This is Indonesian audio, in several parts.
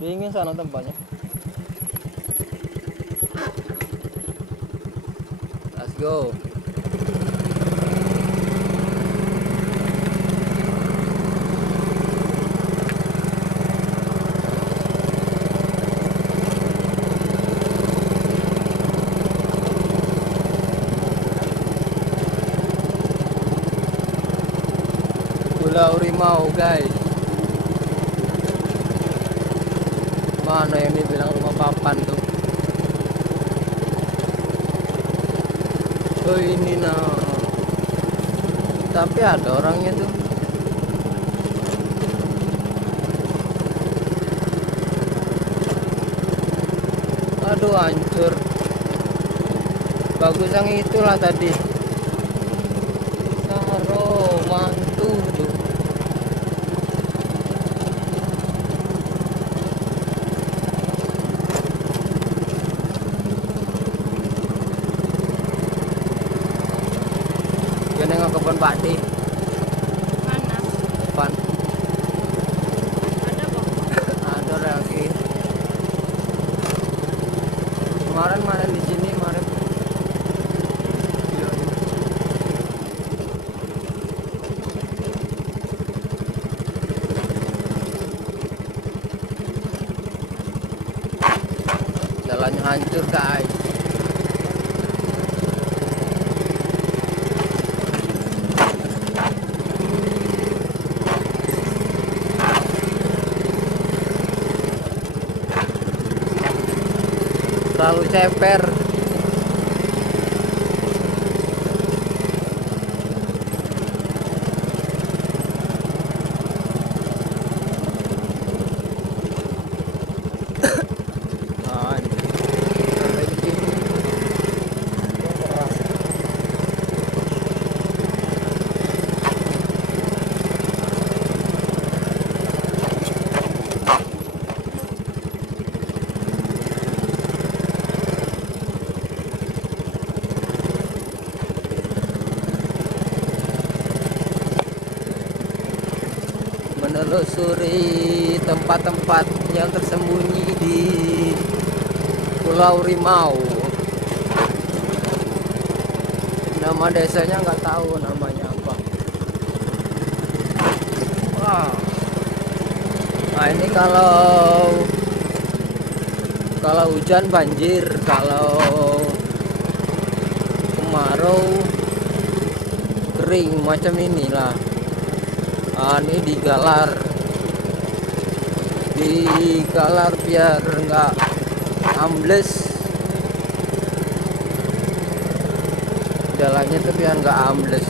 Dingin sana tempatnya. Let's go. Pulau Rimau, guys. Mana yang dibilang rumah papan tuh? Oh ini nah. Tapi ada orangnya tuh. Aduh hancur. Bagus yang itulah tadi. Taro mantu tuh. Nengok kebun padi. Mana? Depan. Ada bang? Ada lagi. Kemarin mana di sini kemarin. Jalannya hancur guys. Terlalu ceper. Menelusuri tempat-tempat yang tersembunyi di Pulau Rimau. Nama desanya nggak tahu namanya apa. Wow. Nah ini kalau hujan banjir, kalau kemarau kering macam inilah. Ini digalar biar enggak ambles jalannya tuh, biar enggak ambles.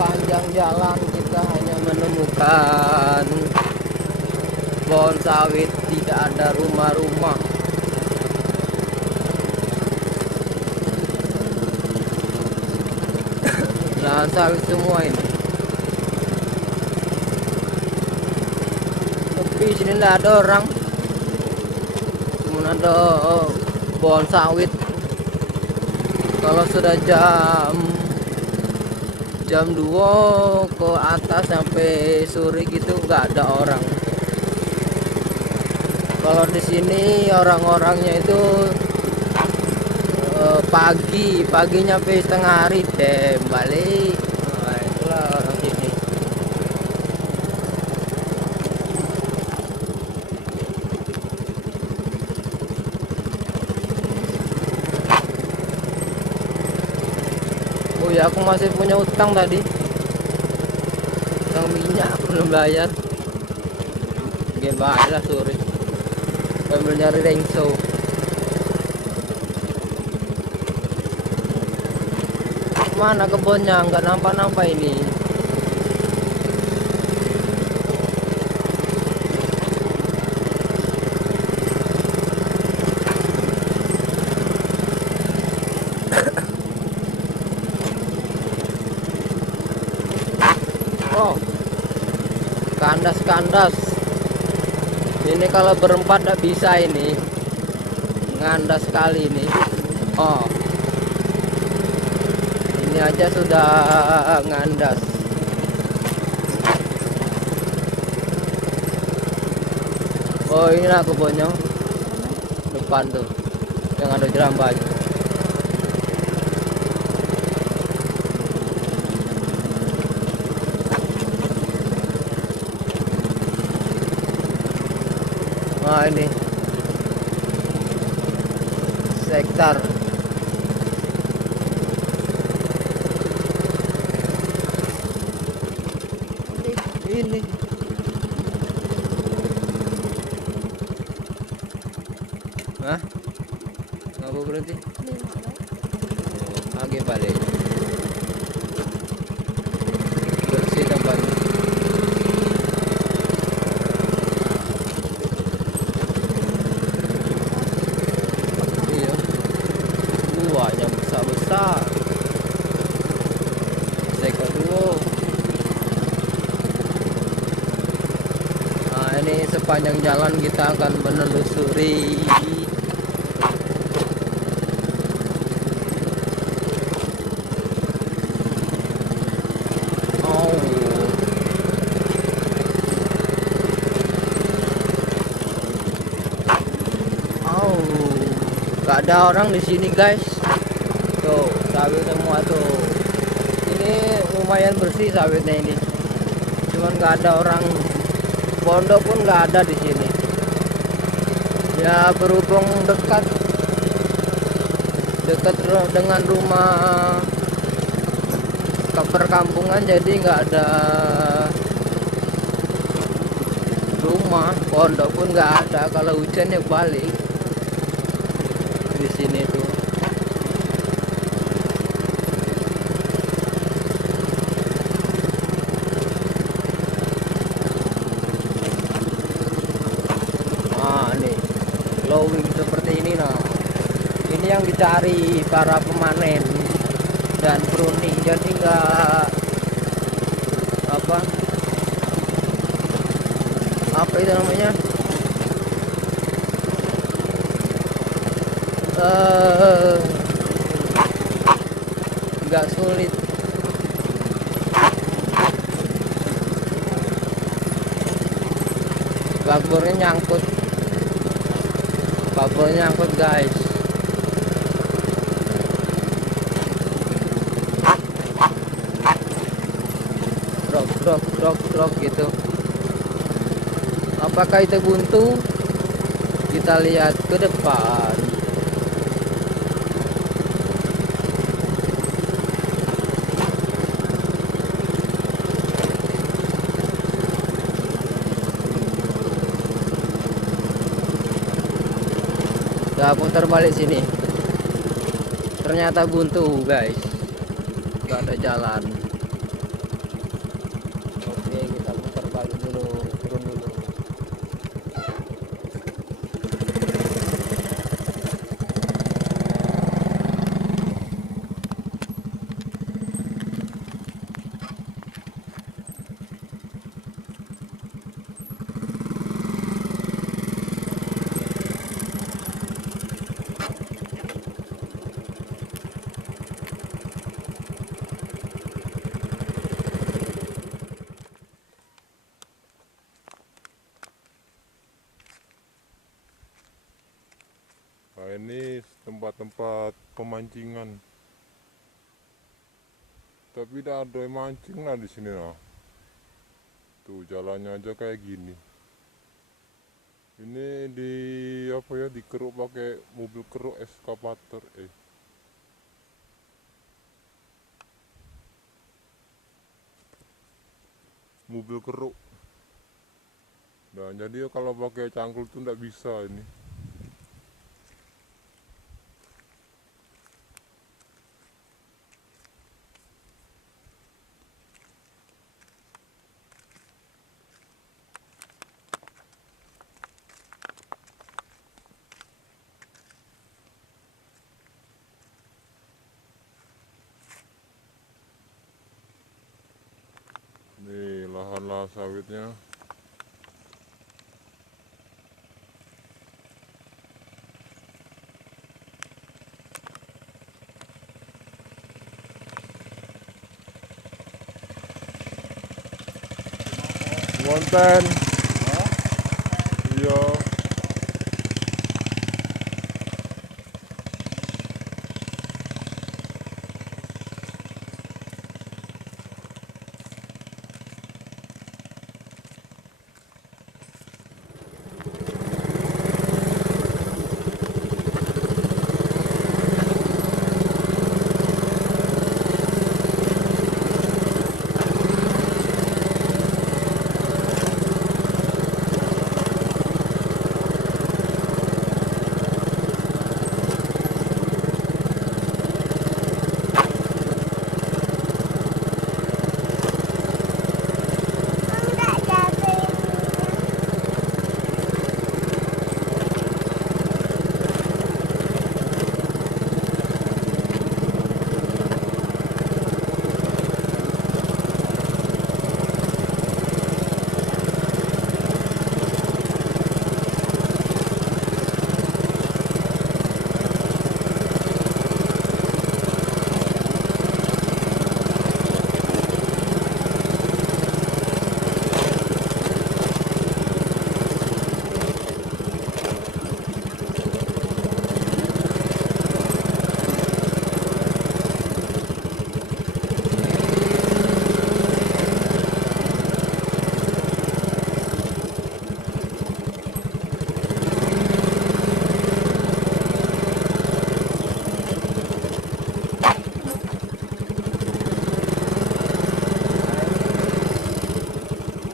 Sepanjang jalan kita hanya menemukan pohon sawit, tidak ada rumah-rumah. Lahan sawit semua ini. Tapi sini tidak ada orang, cuma ada pohon sawit. Kalau sudah jam 2 ke atas sampai sore gitu nggak ada orang. Kalau di sini orang-orangnya itu pagi nyampe setengah hari deh balik. Nah, itulah orang sini. Oh ya, aku masih punya utang tadi. Utang minyak belum bayar. Gimana lah sore. Sambil nyari rengso. Mana kebunnya? Nggak nampak-nampak ini. Oh, kandas. Ini kalau berempat tidak bisa ini. Ngandas sekali ini. Oh. Ini aja sudah ngandas. Oh, inilah kebunnya. Depan tuh. Yang ada jerambanya. Nah, ini sektar ini. Hah? Ngapa berhenti? Lagi balik. Bersih tempatnya. Iya. Buahnya besar-besar. Sektor dulu. Nah, ini sepanjang jalan kita akan menelusuri gak ada orang di sini guys. Tuh sawit semua tuh. Ini lumayan bersih sawitnya ini. Cuman gak ada orang. Pondok pun gak ada di sini. Ya berhubung dekat dengan rumah ke perkampungan, jadi nggak ada rumah. Pondok pun nggak ada. Kalau hujan ya balik di sini tuh. Nah nih glowing seperti ini. Nah ini yang dicari para pemanen dan pruning, jadi nggak apa itu namanya, nggak sulit. Bagornya nyangkut, guys. Drop gitu. Apakah itu buntu? Kita lihat ke depan. Kita putar balik sini. Ternyata buntu guys, gak ada jalan. Oke, kita putar balik dulu, turun dulu. Nah, ini tempat-tempat pemancingan. Tapi tidak ada yang mancing lah di sini nah. Tuh jalannya aja kayak gini. Ini dikeruk pakai mobil keruk eskavator. Mobil keruk. Nah jadi kalau pakai cangkul tuh tidak bisa ini. Nih lahan sawitnya. konten. Iya.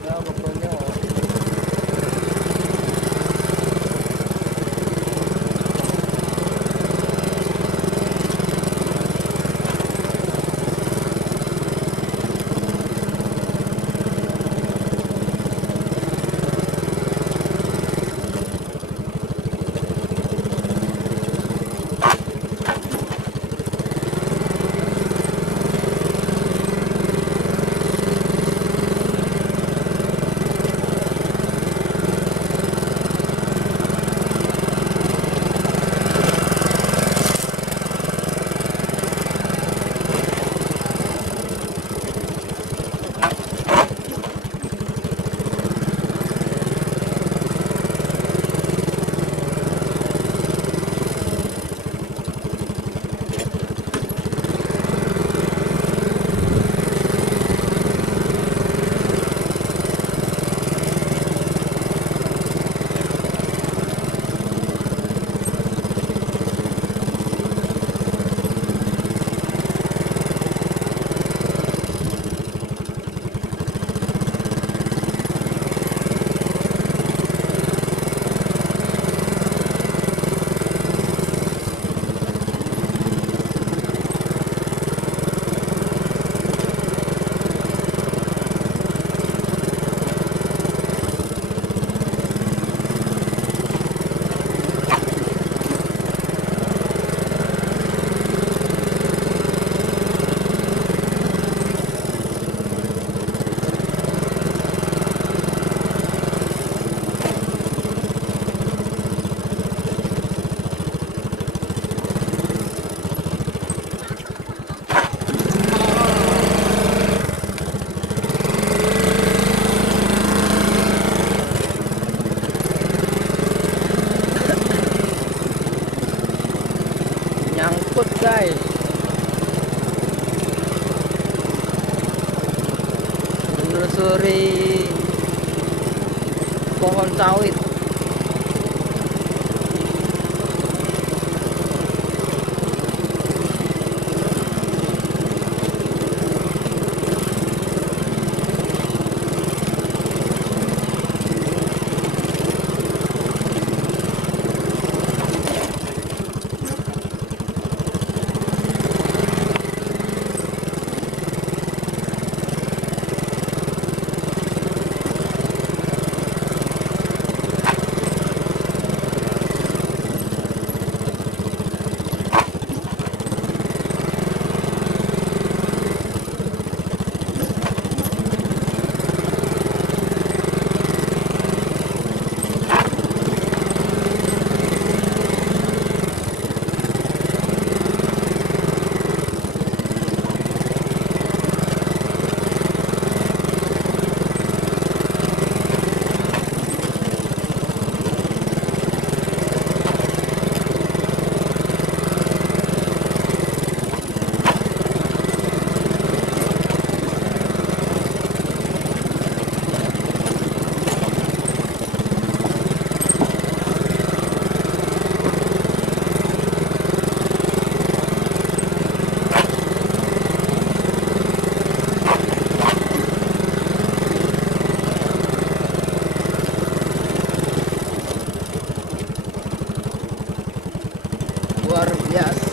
Ya pokoknya nyangkut guys, menelusuri pohon sawit.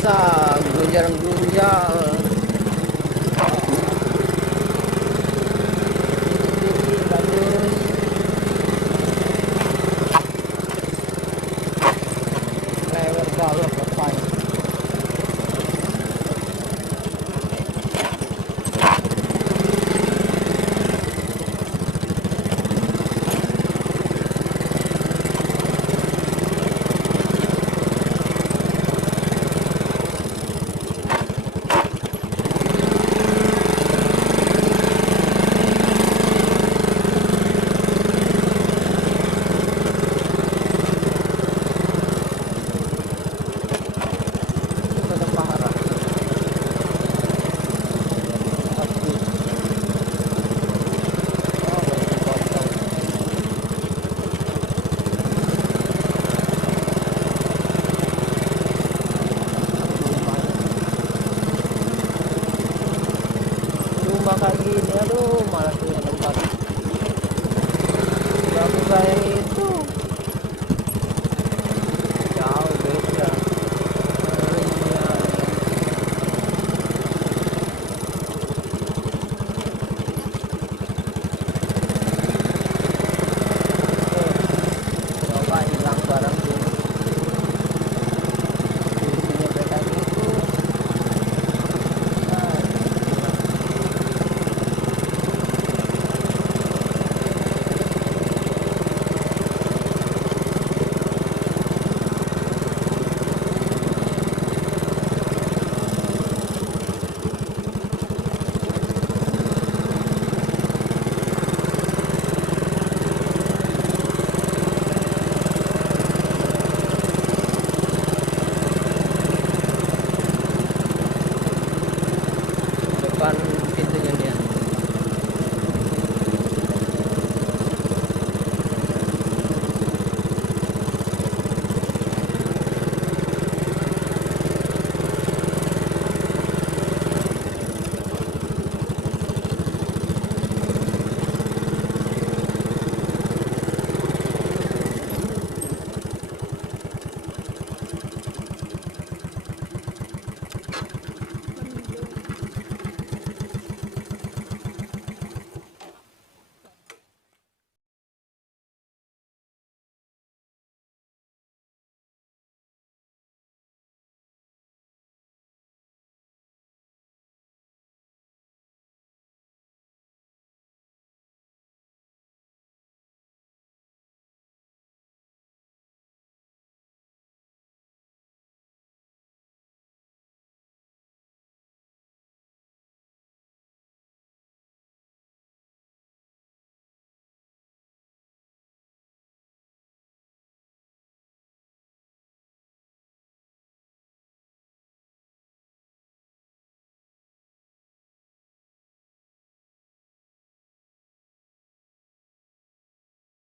biasa gunjang-gunjang. Ini bagus. Lewer balok depan. Makan gini, aduh malas punya tempat. Aku sayang itu